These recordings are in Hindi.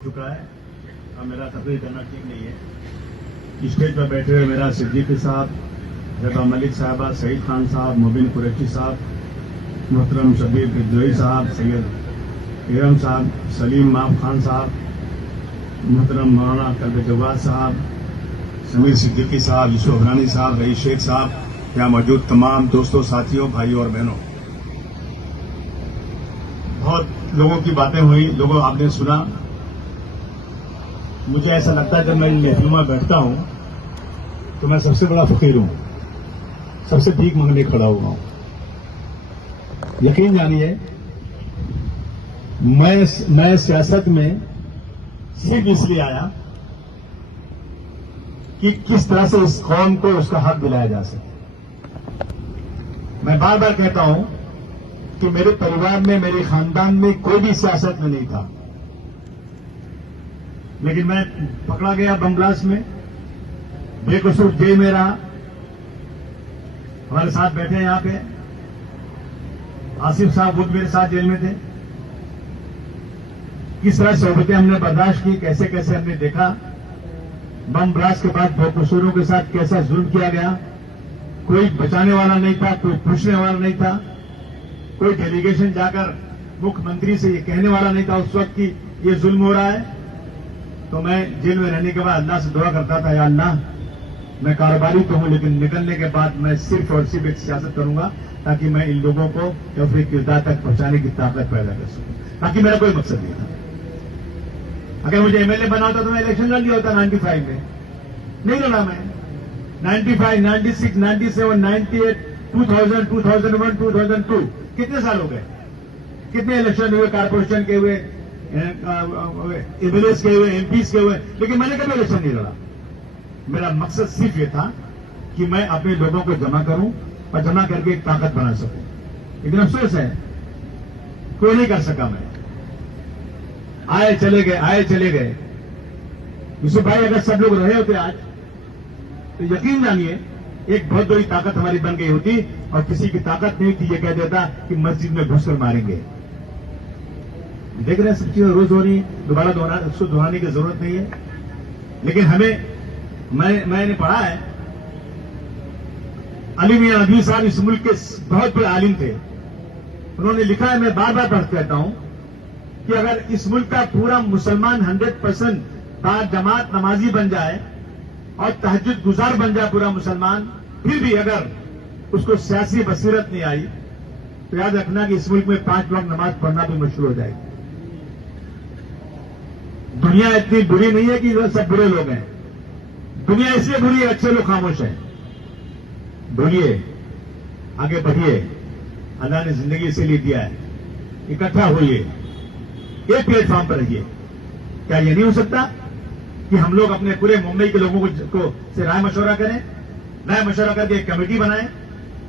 चुका है। अब मेरा तकरीर करना ठीक नहीं है। स्टेज पर बैठे हुए मेरा सिद्दीकी साहब, जबा मलिक साहबा, सईद खान साहब, मुबिन कुरैशी साहब, मोहतरम शबीर बिद्रोही साहब, सैयद इरम साहब, सलीम माफ खान साहब, मोहतरम मौलाना कल्ब जवाद साहब, समीर सिद्दीकी साहब, यूसुफ अफगानी साहब, रईस शेख साहब, यहाँ मौजूद तमाम दोस्तों, साथियों, भाइयों और बहनों, बहुत लोगों की बातें हुई, लोगों आपने सुना। मुझे ऐसा लगता है जब मैं इन महफिलों में बैठता हूं तो मैं सबसे बड़ा फकीर हूं, सबसे भीख मांगने खड़ा हुआ हूं। यकीन जानिए, मैं सियासत में सिर्फ इसलिए आया कि किस तरह से इस कौम को उसका हक दिलाया जा सके। मैं बार बार कहता हूं कि मेरे परिवार में, मेरे खानदान में कोई भी सियासत में नहीं था, लेकिन मैं पकड़ा गया बम ब्लास्ट में, बेकसूर जेल में रहा। हमारे साथ बैठे हैं यहाँ पे आसिफ साहब, खुद मेरे साथ जेल में थे। किस तरह सोबतें हमने बर्दाश्त की, कैसे कैसे हमने देखा बम ब्लास्ट के बाद बेकसूरों के साथ कैसा जुल्म किया गया। कोई बचाने वाला नहीं था, कोई पूछने वाला नहीं था, कोई डेलीगेशन जाकर मुख्यमंत्री से ये कहने वाला नहीं था उस वक्त कि ये जुल्म हो रहा है। तो मैं जेल में रहने के बाद अल्लाह से दुआ करता था, या अल्लाह, मैं कारोबारी तो हूं, लेकिन निकलने के बाद मैं सिर्फ और सिर्फ एक सियासत करूंगा ताकि मैं इन लोगों को अपने किरदार तक पहुंचाने की ताकत पैदा कर सकूं। बाकी मेरा कोई मकसद नहीं था। अगर मुझे एमएलए बना होता तो मैं इलेक्शन लड़ लिया होता 95 में, नहीं लड़ा मैं। 95, 96, 97, 98, 2000, 2001, 2002, कितने साल हो गए, कितने इलेक्शन हुए, कारपोरेशन के हुए, एमएलएस के हुए, एमपीस के हुए, लेकिन मैंने कभी इलेक्शन नहीं लड़ा। मेरा मकसद सिर्फ ये था कि मैं अपने लोगों को जमा करूं और जमा करके एक ताकत बना सकूं। लेकिन अफसोस है, कोई नहीं कर सका। मैं आए चले गए। यूसुफ भाई, अगर सब लोग रहे होते आज तो यकीन जानिए एक बहुत बड़ी ताकत हमारी बन गई होती, और किसी की ताकत नहीं थी ये कह देता कि मस्जिद में घुसकर मारेंगे। देख रहे हैं सब चीजें रोज हो रही, दोबारा उसको दोहराने की जरूरत नहीं है। लेकिन मैंने पढ़ा है, अली मियां नदवी साहब इस मुल्क के बहुत बड़े आलिम थे। उन्होंने लिखा है, मैं बार बार पढ़ कहता हूं कि अगर इस मुल्क का पूरा मुसलमान 100% जमात नमाजी बन जाए और तहज्जुद गुजार बन जाए पूरा मुसलमान, फिर भी अगर उसको सियासी बसीरत नहीं आई तो याद रखना कि इस मुल्क में 5 वक्त नमाज पढ़ना भी मुश्किल हो जाएगी। दुनिया इतनी बुरी नहीं है कि सब बुरे लोग हैं। दुनिया इसलिए बुरी है, अच्छे लोग खामोश हैं। बोलिए, आगे बढ़िए, अल्लाह ने जिंदगी इसीलिए दिया है। इकट्ठा होइए, एक प्लेटफॉर्म पर रहिए। क्या यह नहीं हो सकता कि हम लोग अपने पूरे मुंबई के लोगों को से राय मशवरा करें, राय मशवरा करके एक कमेटी बनाएं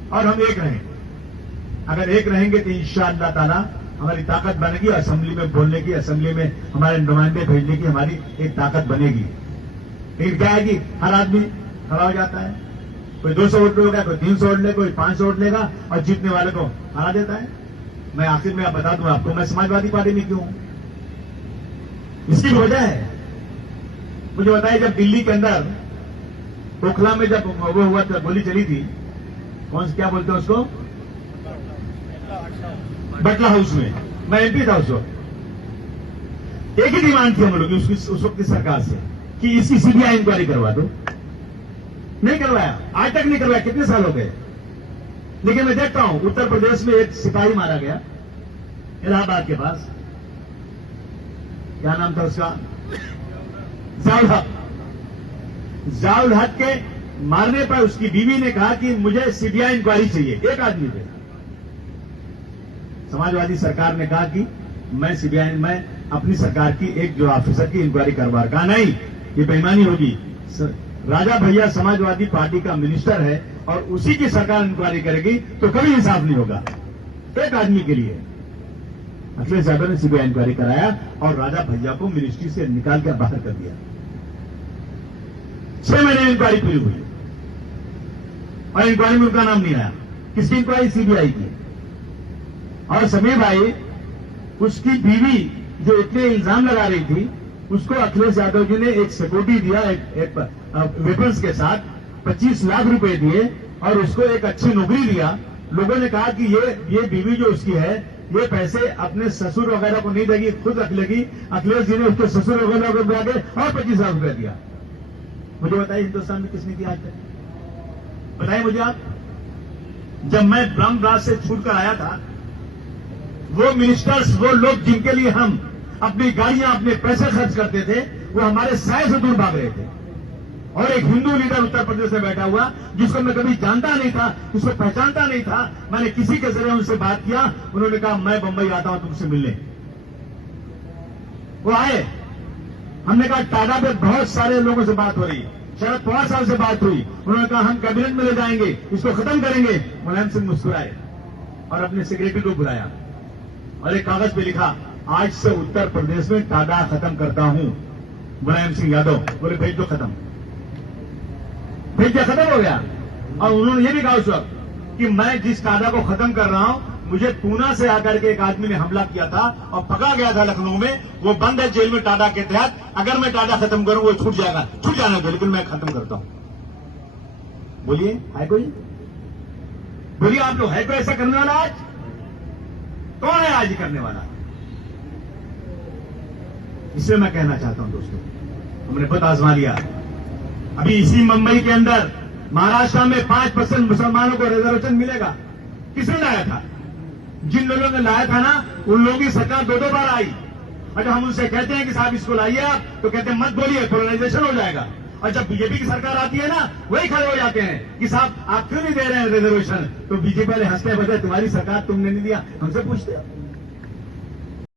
और हम एक रहें। अगर एक रहेंगे तो इंशाअल्लाह ताला हमारी ताकत बनेगी, असेंबली में बोलने की, असेंबली में हमारे नुमाइंदे भेजने की हमारी एक ताकत बनेगी। लेकिन क्या है कि हर आदमी खड़ा हो जाता है, कोई 200 वोट लेगा, कोई 300 वोट लेगा, कोई 500 वोट लेगा और जीतने वाले को हरा देता है। मैं आखिर में बता दूं आपको, मैं समाजवादी पार्टी में क्यों हूं, इसकी वजह है। मुझे बताइए, जब दिल्ली के अंदर ओखला में जब वो हुआ था, गोली चली थी, क्या बोलते हैं उसको, बटला हाउस में, मैं एमपी था उस वक्त। एक ही डिमांड थी हम लोग की उस वक्त की सरकार से कि इसकी सीबीआई इंक्वायरी करवा दो। नहीं करवाया, आज तक नहीं करवाया, कितने साल हो गए। लेकिन मैं देखता हूं उत्तर प्रदेश में एक सिपाही मारा गया इलाहाबाद के पास, क्या नाम था उसका, जाउल हक के मारने पर उसकी बीवी ने कहा कि मुझे सीबीआई इंक्वायरी चाहिए, एक आदमी पे। समाजवादी सरकार ने कहा कि मैं अपनी सरकार की एक जो ऑफिसर की इंक्वायरी करवा, कहा नहीं, ये बेईमानी होगी। राजा भैया समाजवादी पार्टी का मिनिस्टर है और उसी की सरकार इंक्वायरी करेगी तो कभी इंसाफ नहीं होगा एक आदमी के लिए। अखिलेश यादव ने सीबीआई इंक्वायरी कराया और राजा भैया को मिनिस्ट्री से निकाल कर बाहर कर दिया। 6 महीने इंक्वायरी पूरी हुई और इंक्वायरी में उनका नाम नहीं आया। किसकी इंक्वायरी, सीबीआई की। और समीर भाई, उसकी बीवी जो इतने इल्जाम लगा रही थी उसको अखिलेश यादव जी ने एक सिक्योरिटी दिया, एक वेपन्स के साथ 25 लाख रुपए दिए और उसको एक अच्छी नौकरी दिया। लोगों ने कहा कि ये बीवी जो उसकी है, ये पैसे अपने ससुर वगैरह को नहीं देगी, खुद रख लेगी। अखिलेश जी ने उसके ससुर वगैरह को बुला के और 25 लाख रुपया दिया। मुझे बताइए हिंदुस्तान में किसने किया आज तक? बताइए मुझे आप। जब मैं ब्रह्मराज से छूटकर आया था, वो मिनिस्टर्स, वो लोग जिनके लिए हम अपनी गाड़ियां, अपने पैसे खर्च करते थे, वो हमारे साय से दूर भाग रहे थे। और एक हिंदू लीडर उत्तर प्रदेश में बैठा हुआ, जिसको मैं कभी जानता नहीं था, जिसको पहचानता नहीं था, मैंने किसी के जरिए उनसे बात किया। उन्होंने कहा मैं बंबई आता हूं तुमसे मिलने। वो आए। हमने कहा टाटा पे बहुत सारे लोगों से बात हो रही, शरद पवार साहब से बात हुई। उन्होंने कहा हम कैबिनेट में ले जाएंगे, इसको खत्म करेंगे। मुलायम सिंह मुस्कुराए और अपने सेक्रेटरी को बुलाया और एक कागज पे लिखा, आज से उत्तर प्रदेश में टाटा खत्म करता हूं। मुलायम सिंह यादव बोले भेज दो, खत्म। भेज दिया, खत्म हो गया। और उन्होंने ये भी कहा उस वक्त कि मैं जिस टाटा को खत्म कर रहा हूं, मुझे पूना से आकर के एक आदमी ने हमला किया था और पकड़ा गया था लखनऊ में, वो बंद है जेल में टाटा के तहत। अगर मैं टाटा खत्म करूं वो छूट जाएगा, छूट जाने दो, लेकिन मैं खत्म करता हूं। बोलिए है कोई? बोलिए आप लोग, है कोई ऐसा करने वाला आज? कौन है आज करने वाला? इसलिए मैं कहना चाहता हूं दोस्तों, हमने बहुत आजमा लिया। अभी इसी मुंबई के अंदर महाराष्ट्र में 5% मुसलमानों को रिजर्वेशन मिलेगा। किसने लाया था? जिन लोगों ने लाया था ना, उन लोगों की सरकार 2-2 बार आई। और जब हम उनसे कहते हैं कि साहब इसको लाइए आप, तो कहते हैं मत बोलिए, पोलराइजेशन हो जाएगा। और जब बीजेपी की सरकार आती है ना, वही खड़े हो जाते हैं कि साहब आप क्यों नहीं दे रहे हैं रिजर्वेशन? तो बीजेपी वाले हंसते हैं, बताए तुम्हारी सरकार, तुमने नहीं दिया। हमसे पूछते हो